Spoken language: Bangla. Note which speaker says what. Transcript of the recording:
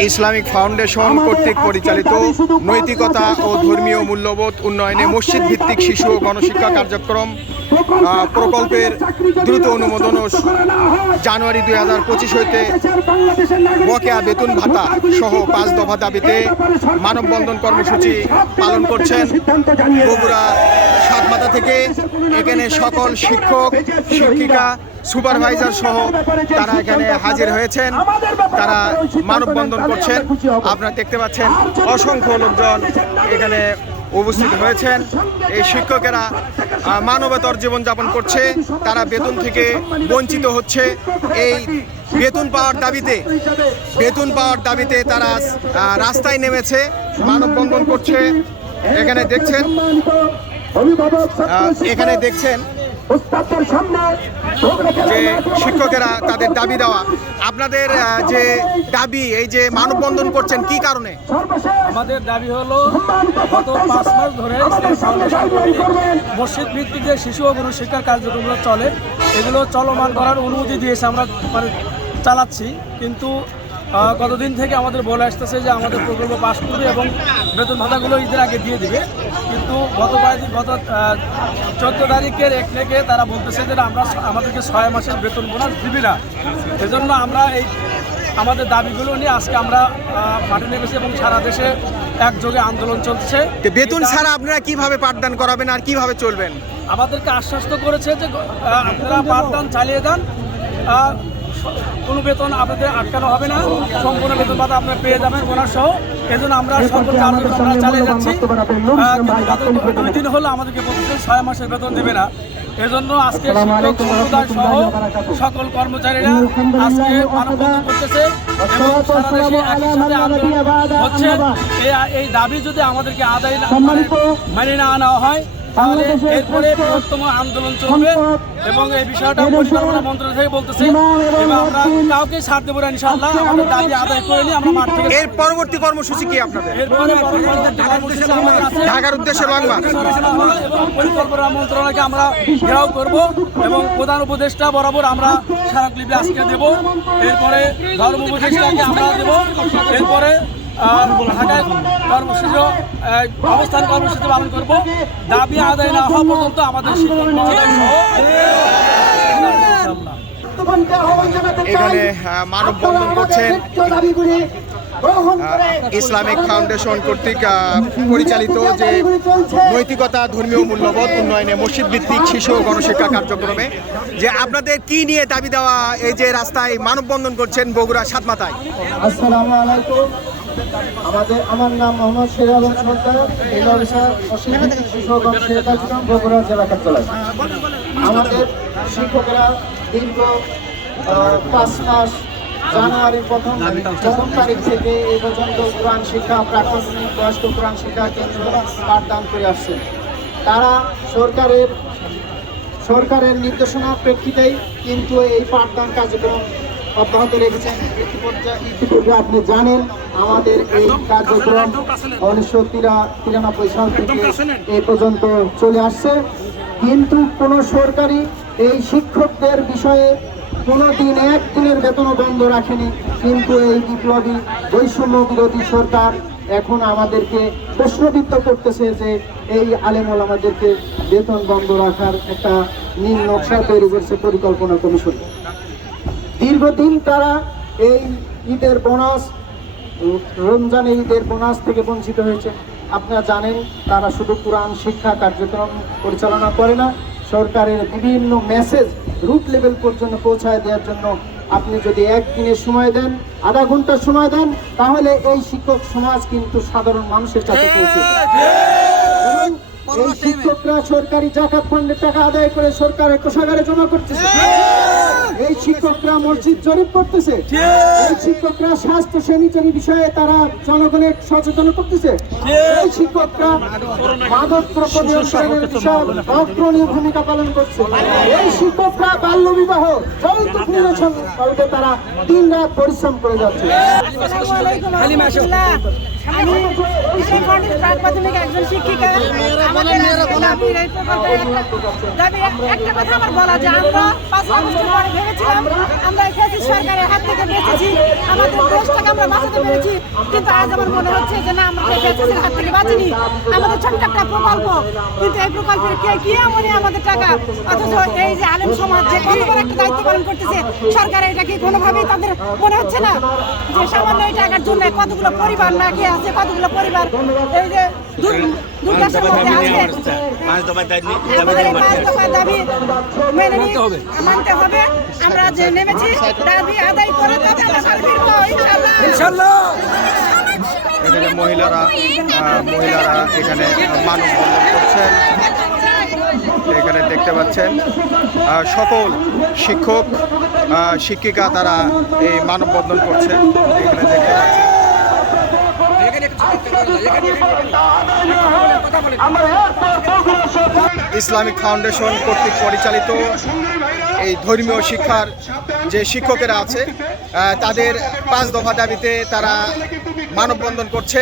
Speaker 1: ইসলামিক ফাউন্ডেশন কর্তৃক পরিচালিত নৈতিকতা ও ধর্মীয় মূল্যবোধ উন্নয়নে মসজিদ ভিত্তিক শিশু ও গণশিক্ষা কার্যক্রম প্রকল্পের দ্রুত অনুমোদন ও জানুয়ারি দুই হাজার পঁচিশ হইতে বকেয়া বেতন ভাতা সহ পাঁচ দফা দাবিতে মানববন্ধন কর্মসূচি পালন করছেন বগুড়া সাতমাথা থেকে এখানে সকল শিক্ষক শিক্ষিকা সুপারভাইজার সহ তারা এখানে হাজির হয়েছেন। তারা মানববন্ধন করছেন। আপনারা দেখতে পাচ্ছেন অসংখ্য লোকজন এখানে উপস্থিত হয়েছেন। এই শিক্ষকেরা মানবতর জীবনযাপন করছে। তারা বেতন থেকে বঞ্চিত হচ্ছে। এই বেতন পাওয়ার দাবিতে, বেতন পাওয়ার দাবিতে তারা রাস্তায় নেমেছে, মানববন্ধন করছে। এখানে দেখছেন এখানে দেখছেন যে শিক্ষকেরা তাদের দাবি দেওয়া আপনাদের যে দাবি এই যে মানববন্ধন করছেন কি কারণে?
Speaker 2: আমাদের দাবি হলো গত পাঁচ মাস ধরে মসজিদ ভিত্তিক যে শিশু ও গণশিক্ষার কার্যক্রমগুলো চলে এগুলো চলমান করার অনুমতি দিয়েছে আমরা মানে চালাচ্ছি। কিন্তু আহ, গতদিন থেকে আমাদের বলে আসতেছে যে আমাদের প্রকল্প পাশ করবে এবং বেতন ভাতাগুলো ঈদের আগে দিয়ে দিবে। কিন্তু গত কয়েকদিন গত চোদ্দ তারিখের এক থেকে তারা বলতেছে যে আমরা আমাদেরকে ছয় মাসের বেতন বোনাস দিবি না। এজন্য আমরা এই আমাদের দাবিগুলো নিয়ে আজকে আমরা মাঠে নেমেছি এবং সারা দেশে একযোগে আন্দোলন চলছে।
Speaker 1: বেতন ছাড়া আপনারা কীভাবে পাঠদান করাবেন আর কীভাবে চলবেন?
Speaker 2: আমাদেরকে আশ্বস্ত করেছে যে আপনারা পাঠদান চালিয়ে যান। আহ, কোনো বেতন আপনাদের আটকানো হবে না সম্পূর্ণ বেতন ভাতা আপনারা পেয়ে যাবেন ওনার সহ। এজন্য আমরা সকল আমরা চালিয়ে যাচ্ছি। দুই দিন হলো আমাদেরকে বলতেছে ছয় মাসের বেতন দেবে না। এজন্য আজকে শিক্ষক সম্প্রদায় সহ সকল কর্মচারীরা আজকে মানববন্ধন করতেছে এবং সারা দেশে একই সাথে আন্দোলন হচ্ছে। এই- দাবি যদি আমাদেরকে আদায় না- মেনে না আনা হয় তাহলে এরপরে বৃহত্তম আন্দোলন চলবে এবং এই বিষয়টা পরিকল্পনা মন্ত্রণালয় থেকে বলতেছে এবং আমরা কাউকে ছাড় দেবো না ইনশাআল্লাহ আমাদের দাবি আদায় করে নিয়ে আমরা মাঠ থেকে
Speaker 1: এর পরবর্তী কর্মসূচি কি আপনাদের?
Speaker 2: এরপরে
Speaker 1: ঢাকার উদ্দেশ্যে লং মার্চ।
Speaker 2: এবং পরিকল্পনা মন্ত্রণালয়কে আমরা ঘেরাও করব এবং প্রধান উপদেষ্টা বরাবর আমরা স্মারকলিপি আজকে দেব। এরপরে ধর্ম উপদেষ্টাকে আমরা দেব। এরপরে ঢাকায় কর্মসূচি অবস্থান কর্মসূচি পালন করব দাবি আদায় না হওয়া পর্যন্ত আমাদের।
Speaker 1: এখানে মানববন্ধন করছেন ইসলামিক ফাউন্ডেশন কর্তৃক পরিচালিত যে নৈতিকতা ধর্মীয় মূল্যবোধ উন্নয়নে মসজিদ ভিত্তিক শিশু গণশিক্ষা কার্যক্রমে যে আপনাদের কি নিয়ে দাবি দেওয়া এই যে রাস্তায় মানববন্ধন করছেন বগুড়া সাতমাথায়
Speaker 3: আসসালামু আলাইকুম আমাদের, আমার নাম মোহাম্মদ শেরাবন সরকার অসীম শিক্ষক শিক্ষা কার্যক্রম বগুড়া জেলা কার্যালয়। আমাদের শিক্ষকরা দীর্ঘ পাঁচ মাস জানুয়ারির প্রথম প্রথম তারিখ থেকে এই পর্যন্ত কোরআন শিক্ষা, প্রাথমিক বয়স্ক কোরআন শিক্ষা কেন্দ্র পাঠদান করে আসছেন। তারা সরকারের সরকারের নির্দেশনার প্রেক্ষিতেই কিন্তু এই পাঠদান কার্যক্রম অব্যাহত রেখেছেন ইতিপূর্বে আপনি জানেন আমাদের এই কার্যক্রম উনিশশো তিরানব্বই সাল থেকে এই পর্যন্ত চলে আসছে। কিন্তু কোনো সরকারি এই শিক্ষকদের বিষয়ে কোনো দিন একদিনের বেতনও বন্ধ রাখেনি। কিন্তু এই বিপ্লবী বৈষম্য বিরোধী সরকার এখন আমাদেরকে প্রশ্নবিদ্ধ করতেছে যে এই আলেমল আমাদেরকে বেতন বন্ধ রাখার একটা নীল নকশা তৈরি করছে পরিকল্পনা কমিশন। দীর্ঘদিন তারা এই ঈদের বোনাস উম, রমজানের ঈদের বোনাস থেকে বঞ্চিত হয়েছে। আপনারা জানেন তারা শুধু কোরআন শিক্ষা কার্যক্রম পরিচালনা করে না সরকারের বিভিন্ন মেসেজ রুট লেভেল পর্যন্ত পৌঁছায় দেওয়ার জন্য আপনি যদি একদিনের সময় দেন আধা ঘণ্টার সময় দেন তাহলে এই শিক্ষক সমাজ কিন্তু সাধারণ মানুষের কাছে পৌঁছে এই শিক্ষকরা সরকারি জাকাত ফান্ডের টাকা আদায় করে সরকারের কোষাগারে জমা করতেছে। এই শিক্ষকরা মসজিদ জরিপ করতেছে। এই শিক্ষকরা স্বাস্থ্য সেনিটারি বিষয়ে তারা জনগণের সচেতন করতেছে। এই শিক্ষকরা মাদক দ্রব্য নিয়ন্ত্রণের বিষয়ে অগ্রণীয় ভূমিকা পালন করছে। এই শিক্ষকরা বাল্য বিবাহ যৌতুক নিরসন করতে তারা দিন রাত পরিশ্রম করে যাচ্ছে।
Speaker 4: আমি প্রাথমিক একজন শিক্ষিকা আমাদের দাবি একটা কথা আমার বলা যে আমরা পাঁচ আগস্টের পরে সরকারের হাত থেকে বেঁচেছি, আমাদের দেশটাকে আমরা বাঁচাতে পেরেছি, কিন্তু আজ আমার মনে হচ্ছে যে না, আমরা ছোট্ট একটা প্রকল্প, কিন্তু এই প্রকল্পের কে কি এমনই আমাদের টাকা? অথচ এই যে আলেম সমাজ একটা দায়িত্ব পালন করতেছে সরকার এটা কি কোনোভাবেই তাদের মনে হচ্ছে না? যে সামান্য এই টাকার জন্য কতগুলো পরিবার না খেয়ে আছে, কতগুলো পরিবার, এই যে মেনে মানতে হবে। আমরা যে নেমেছি দাবি আদায় করে
Speaker 1: এখানে মহিলারা আহ, মহিলারা এখানে মানববন্ধন করছেন। এখানে দেখতে পাচ্ছেন সকল শিক্ষক আহ, শিক্ষিকা তারা এই মানববন্ধন করছে এখানে দেখতে পাচ্ছেন। ইসলামিক ফাউন্ডেশন কর্তৃক পরিচালিত এই ধর্মীয় শিক্ষার যে শিক্ষকেরা আছে তাদের পাঁচ দফা দাবিতে তারা মানববন্ধন করছে।